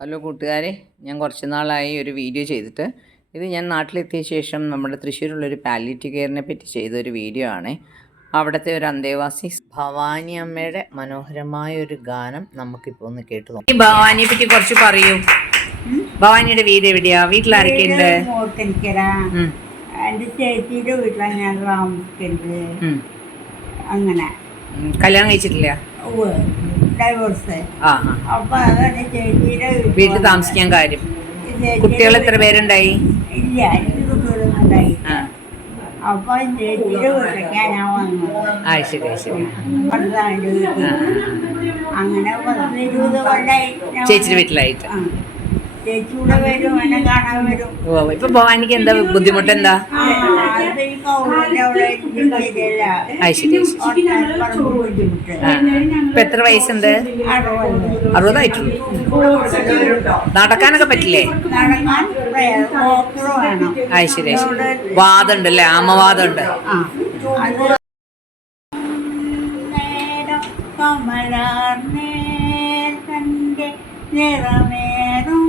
Hello കൂട്ടുകാരെ, ഞാൻ കുറച്ച് നാളായി ഒരു വീഡിയോ ചെയ്തിട്ട്. ഇത് ഞാൻ നാട്ടിലെത്തിയ ശേഷം നമ്മുടെ തൃശ്ശൂരുള്ളൊരു പാലിയേറ്റീവ് കെയറിനെ പറ്റി ചെയ്തൊരു വീഡിയോ ആണ്. അവിടുത്തെ ഒരു അന്തേവാസി ഭവാനി അമ്മയുടെ മനോഹരമായ ഒരു ഗാനം നമുക്കിപ്പോൾ ഒന്ന് കേട്ടു നോക്കാം. ഈ ഭവാനിയെ പറ്റി കുറച്ച് പറയൂ. ഭവാനിയുടെ വീട് എവിടെയാ? വീട്ടിലാരൊക്കെയുണ്ട്? എൻ്റെ ചേച്ചിയുടെ വീട്ടിലാണ് ഞാൻ താമസിക്കുന്നത്. അങ്ങനെ കല്യാണം കഴിച്ചിട്ടില്ല? ഡൈവോഴ്സ്. അപ്പൊ അതാണ് ചേച്ചിയുടെ വീട്ടിൽ താമസിക്കാൻ കാര്യം. കുട്ടികൾ എത്ര പേരുണ്ടായി? ഇല്ല, 5 കുട്ടികളൊന്നും ഉണ്ടായി. അപ്പൊ ചേച്ചിയുടെ വീട്ടിലേക്കാണ് ഞാൻ വന്നത്. ശരി. ഭർത്താവിൻ്റെ വീട്ടിൽ. അങ്ങനെ 10-20 കൊല്ലായി ചേച്ചിയുടെ വീട്ടിലായിട്ട്. ചേച്ചിയുടെ വരും, എന്നെ കാണാൻ വരും. ഇപ്പൊ ഭവാനിക്ക് എന്താ ബുദ്ധിമുട്ട്? എന്താ? ഇപ്പൊ എത്ര വയസ്സുണ്ട്? 60 ആയിട്ടുള്ളൂ. നടക്കാനൊക്കെ പറ്റില്ലേ? ശരി. വാദം ഉണ്ടല്ലേ? ആമവാദം ഉണ്ട്. നിറമേറും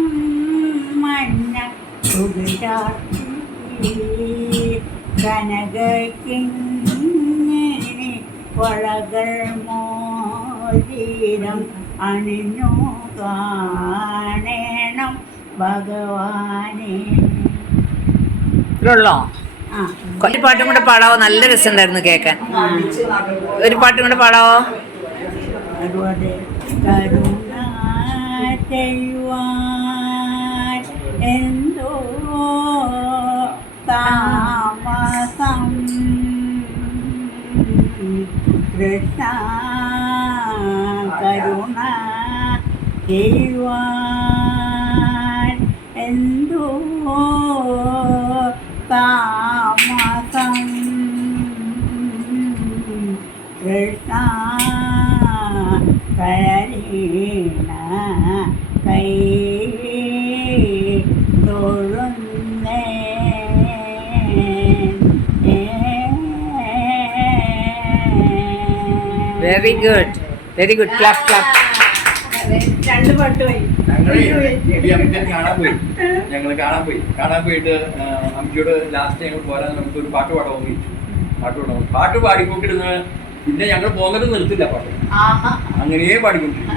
മഞ്ഞ കനകിങ്ങിനി വളകൾ മോതിരം അണിഞ്ഞു കാണണം ഭഗവാനെ. ഉള്ളോ? ഒരു പാട്ടും കൂടെ പാടാവോ? നല്ല രസമുണ്ടായിരുന്നു കേൾക്കാൻ. ഒരു പാട്ടും കൂടെ പാടാവോ? അതുപോലെ കരുണ ചെയ്യുവാൻ എന്തോ താമസം കൃഷ്ണ, കരുണ ചെയ്യുവാൻ എന്തോ താമസം കൃഷ്ണ കരീണ കൈ തൊഴുന്നേ. Very good. Clap clap. 2 പാട്ട് പോയി. ഞങ്ങൾ കാണാൻ പോയിട്ട് അമ്മയോട് ലാസ്റ്റ് ഞങ്ങൾ പോരാൻ നമുക്ക് ഒരു പാട്ട് പാടാൻ പാട്ട് പാടിക്കൊണ്ടിരുന്ന. പിന്നെ ഞങ്ങൾ പോകുന്നത് നിർത്തില്ല പാട്ട്, അങ്ങനെയേ പാടിക്കൊണ്ടിരിക്കും.